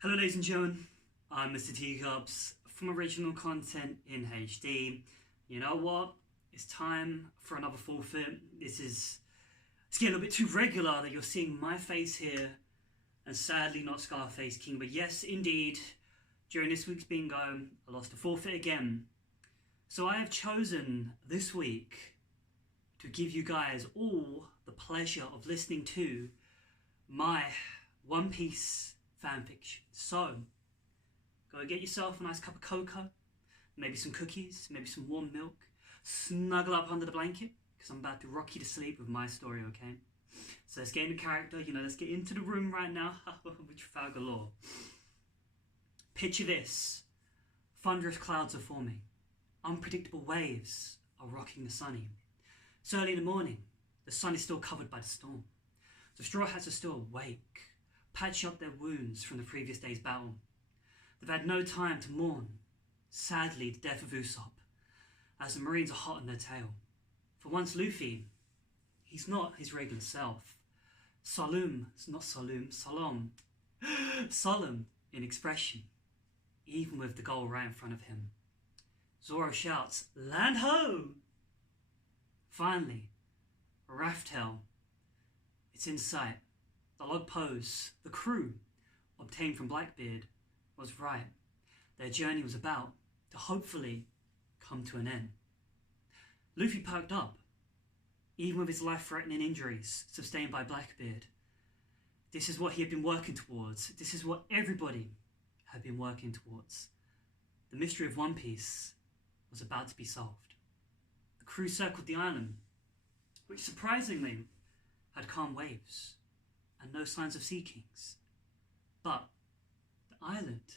Hello ladies and gentlemen, I'm Mr. Teacups from Original Content in HD. You know what? It's time for another forfeit. It's getting a little bit too regular that you're seeing my face here, and sadly not Scarface King, but yes indeed, during this week's bingo, I lost a forfeit again. So I have chosen this week to give you guys all the pleasure of listening to my One Piece fanfiction. So, go get yourself a nice cup of cocoa, maybe some cookies, maybe some warm milk, snuggle up under the blanket, because I'm about to rock you to sleep with my story, okay? So let's get into character, let's get into the room right now with Trafalgar Law. Picture this. Thunderous clouds are forming. Unpredictable waves are rocking the sunny. It's early in the morning. The sun is still covered by the storm. The Straw Hats are still awake, patching up their wounds from the previous day's battle. They've had no time to mourn, sadly, the death of Usopp, as the Marines are hot on their tail. For once Luffy, he's not his regular self. Solemn in expression, even with the goal right in front of him. Zoro shouts, "Land ho!" Finally, Raftel, it's in sight. The log pose the crew obtained from Blackbeard was right. Their journey was about to hopefully come to an end. Luffy perked up, even with his life-threatening injuries sustained by Blackbeard. This is what he had been working towards. This is what everybody had been working towards. The mystery of One Piece was about to be solved. The crew circled the island, which surprisingly had calm waves and no signs of sea kings. But the island,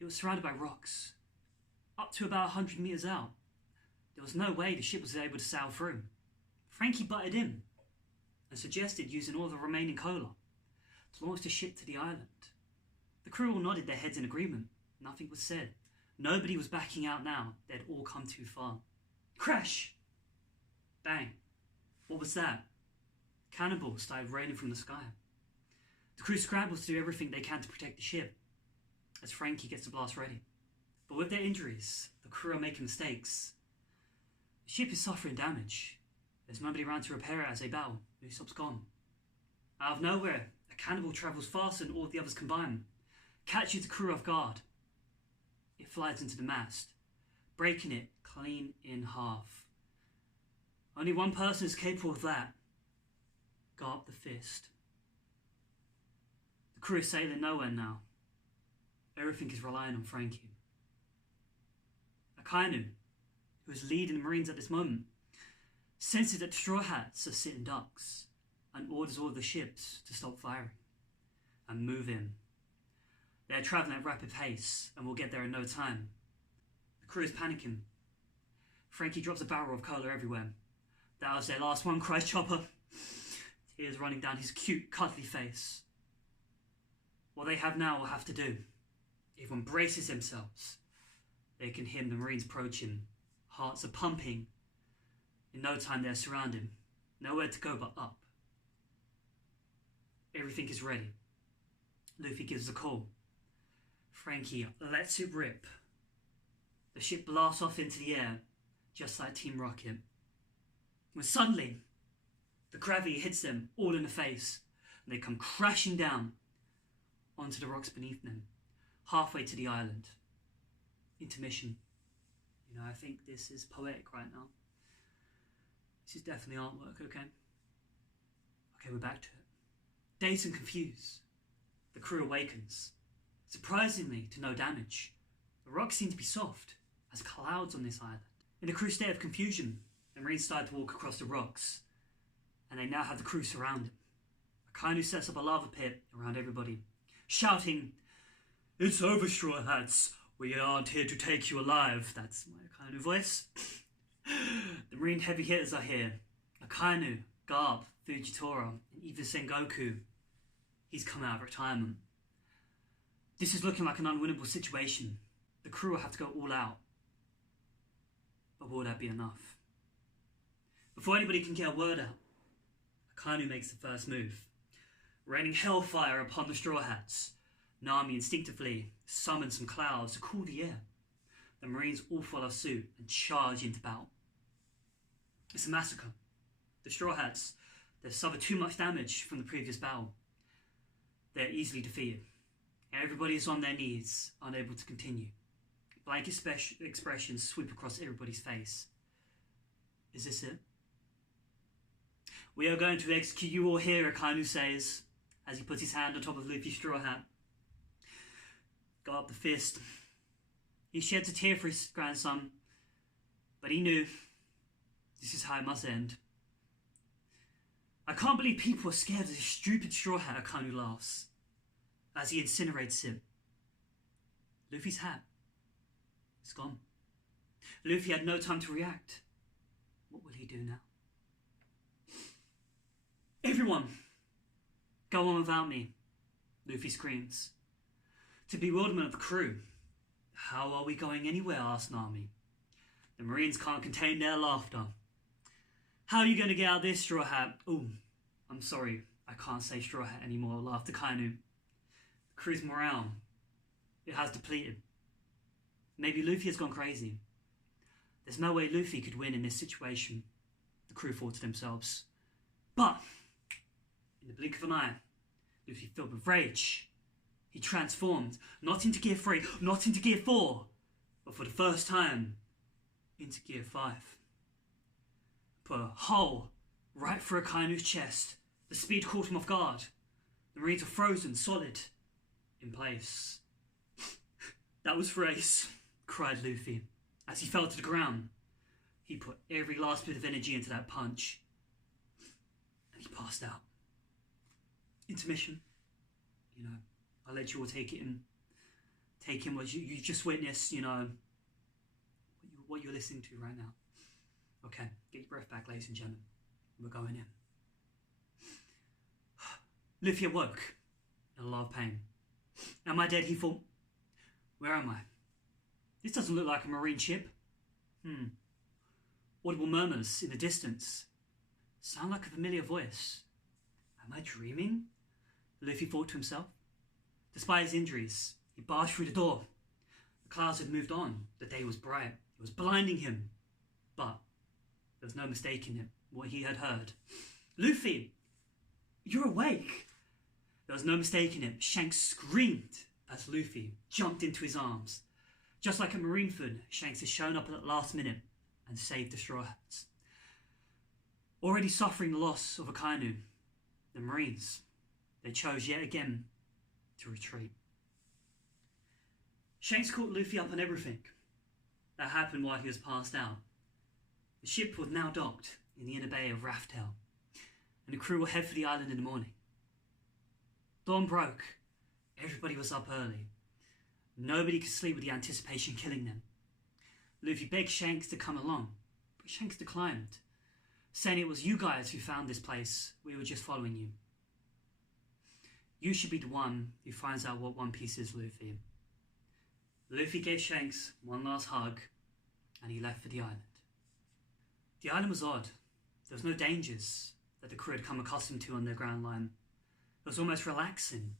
it was surrounded by rocks, up to about 100 meters out. There was no way the ship was able to sail through. Frankie butted in and suggested using all the remaining cola to launch the ship to the island. The crew all nodded their heads in agreement. Nothing was said. Nobody was backing out now. They'd all come too far. Crash! Bang. What was that? Cannonballs started raining from the sky. The crew scrambles to do everything they can to protect the ship, as Frankie gets the blast ready. But with their injuries, the crew are making mistakes. The ship is suffering damage. There's nobody around to repair it as they battle. Usopp's gone. Out of nowhere, a cannonball travels faster than all the others combined, catches the crew off guard. It flies into the mast, breaking it clean in half. Only one person is capable of that. Garp the Fist. The crew is sailing nowhere now. Everything is relying on Frankie. Akainu, who is leading the Marines at this moment, senses that the Straw Hats are sitting ducks and orders all the ships to stop firing and move in. They are travelling at rapid pace and will get there in no time. The crew is panicking. Frankie drops a barrel of cola everywhere. That was their last one, cries Chopper. Tears running down his cute, cuddly face. What they have now will have to do. Everyone braces themselves. They can hear the Marines approaching. Hearts are pumping. In no time they're surrounded. Nowhere to go but up. Everything is ready. Luffy gives the call. Frankie lets it rip. The ship blasts off into the air, just like Team Rocket. When suddenly, the gravity hits them all in the face, and they come crashing down onto the rocks beneath them, halfway to the island. Intermission. I think this is poetic right now. This is definitely artwork, okay? Okay, we're back to it. Dazed and confused, the crew awakens. Surprisingly, to no damage. The rocks seem to be soft, as clouds on this island. In a crew state of confusion, the Marines start to walk across the rocks, and they now have the crew surrounded. Akainu sets up a lava pit around everybody, shouting, "It's over, Straw Hats. We aren't here to take you alive." That's my Akainu voice. The Marine heavy hitters are here. Akainu, Garp, Fujitora, and even Sengoku. He's come out of retirement. This is looking like an unwinnable situation. The crew will have to go all out. But will that be enough? Before anybody can get a word out, Akainu makes the first move, raining hellfire upon the Straw Hats. Nami instinctively summons some clouds to cool the air. The Marines all follow suit and charge into battle. It's a massacre. The Straw Hats, they've suffered too much damage from the previous battle. They're easily defeated. Everybody is on their knees, unable to continue. Blank expressions sweep across everybody's face. Is this it? We are going to execute you all here, Akainu says, as he puts his hand on top of Luffy's straw hat. Got up the fist. He sheds a tear for his grandson, but he knew this is how it must end. I can't believe people are scared of this stupid straw hat, Akainu laughs, as he incinerates him. Luffy's hat is gone. Luffy had no time to react. What will he do now? Everyone, go on without me, Luffy screams. To bewilderment of the crew. How are we going anywhere? Asks Nami. The Marines can't contain their laughter. How are you going to get out of this, Straw Hat? Oh, I'm sorry, I can't say Straw Hat anymore, laughed Akainu. The crew's morale, it has depleted. Maybe Luffy has gone crazy. There's no way Luffy could win in this situation, the crew thought to themselves. But, in the blink of an eye, Luffy filled with rage. He transformed, not into Gear 3, not into Gear 4, but for the first time, into Gear 5. Put a hole right through Akainu's chest. The speed caught him off guard. The Marines are frozen, solid, in place. That was for Ace, cried Luffy, as he fell to the ground. He put every last bit of energy into that punch, and he passed out. Intermission. You know, I'll let you all take in what you just witnessed, you know, what you're listening to right now. Okay, get your breath back, ladies and gentlemen. We're going in. Luffy awoke in a lot of pain. Am I dead? He thought. Where am I? This doesn't look like a marine ship. Audible murmurs in the distance. Sound like a familiar voice. Am I dreaming? Luffy thought to himself. Despite his injuries, he barged through the door. The clouds had moved on. The day was bright. It was blinding him. But there was no mistaking him, what he had heard. Luffy, you're awake. There was no mistaking him. Shanks screamed as Luffy jumped into his arms. Just like a Marineford, Shanks had shown up at the last minute and saved the Straw Hats. Already suffering the loss of Akainu, the Marines, they chose yet again to retreat. Shanks caught Luffy up on everything that happened while he was passed out. The ship was now docked in the inner bay of Raftel, and the crew will head for the island in the morning. Dawn broke. Everybody was up early. Nobody could sleep with the anticipation killing them. Luffy begged Shanks to come along, but Shanks declined, saying it was you guys who found this place. We were just following you. You should be the one who finds out what One Piece is, Luffy. Luffy gave Shanks one last hug, and he left for the island. The island was odd. There was no dangers that the crew had come accustomed to on their ground line. It was almost relaxing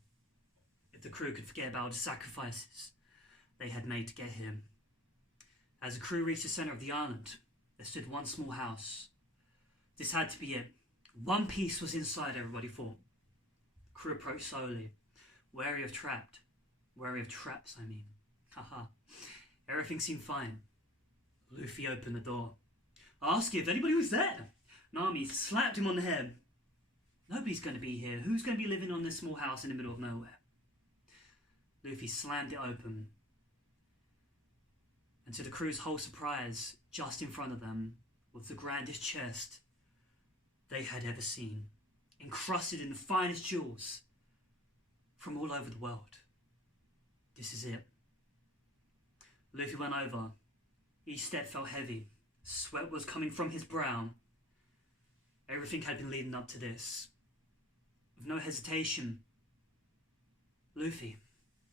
if the crew could forget about the sacrifices they had made to get here. As the crew reached the centre of the island, there stood one small house. This had to be it. One Piece was inside, everybody thought. The crew approached slowly, wary of traps, I mean. Haha. Everything seemed fine. Luffy opened the door. Asked if anybody was there. Nami slapped him on the head. Nobody's going to be here. Who's going to be living on this small house in the middle of nowhere? Luffy slammed it open. And to the crew's whole surprise, just in front of them was the grandest chest they had ever seen, encrusted in the finest jewels from all over the world. This is it. Luffy went over. Each step felt heavy. Sweat was coming from his brow. Everything had been leading up to this. With no hesitation, Luffy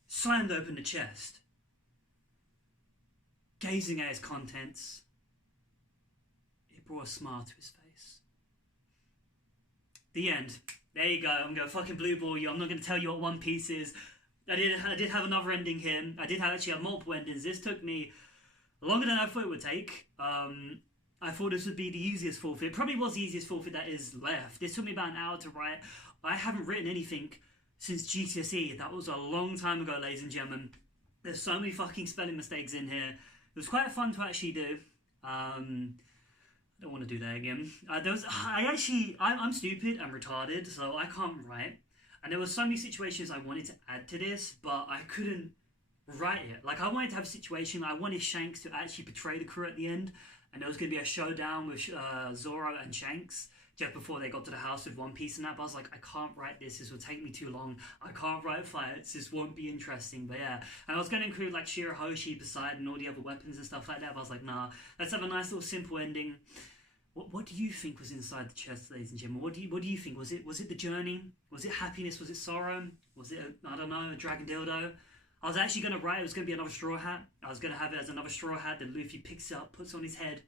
slammed open the chest. Gazing at its contents, it brought a smile to his face. The end. There you go. I'm going to fucking blue ball you. I'm not going to tell you what One Piece is. I did have another ending here. I did actually have multiple endings. This took me longer than I thought it would take. I thought this would be the easiest forfeit. It probably was the easiest forfeit that is left. This took me about an hour to write. I haven't written anything since GCSE. That was a long time ago, ladies and gentlemen. There's so many fucking spelling mistakes in here. It was quite fun to actually do. I don't want to do that again. I'm stupid and retarded, so I can't write. And there were so many situations I wanted to add to this, but I couldn't write it. Like, I wanted to have a situation, I wanted Shanks to actually betray the crew at the end, and there was going to be a showdown with Zoro and Shanks just before they got to the house with One Piece and that, but I was like, I can't write this will take me too long, I can't write fights, this won't be interesting, but yeah. And I was going to include like Shirahoshi, Poseidon, and all the other weapons and stuff like that, but I was like, nah, let's have a nice little simple ending. What do you think was inside the chest, ladies and gentlemen? What do you think? Was it the journey? Was it happiness? Was it sorrow? Was it, I don't know, a dragon dildo? I was actually going to write it was going to be another straw hat. I was going to have it as another straw hat that Luffy picks up, puts on his head,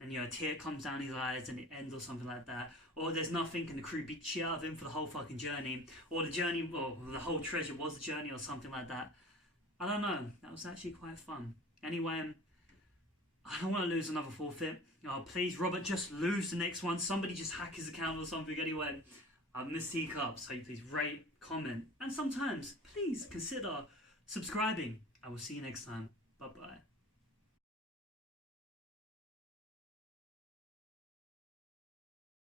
and a tear comes down his eyes and it ends or something like that. Or there's nothing and the crew beat shit out of him for the whole fucking journey. Or the journey, or the whole treasure was the journey or something like that. I don't know. That was actually quite fun. Anyway, I don't want to lose another forfeit. Oh, please, Robert, just lose the next one. Somebody just hack his account or something. Anyway, I'm Miss Teacup, so you please rate, comment, and sometimes, please consider subscribing. I will see you next time. Bye-bye.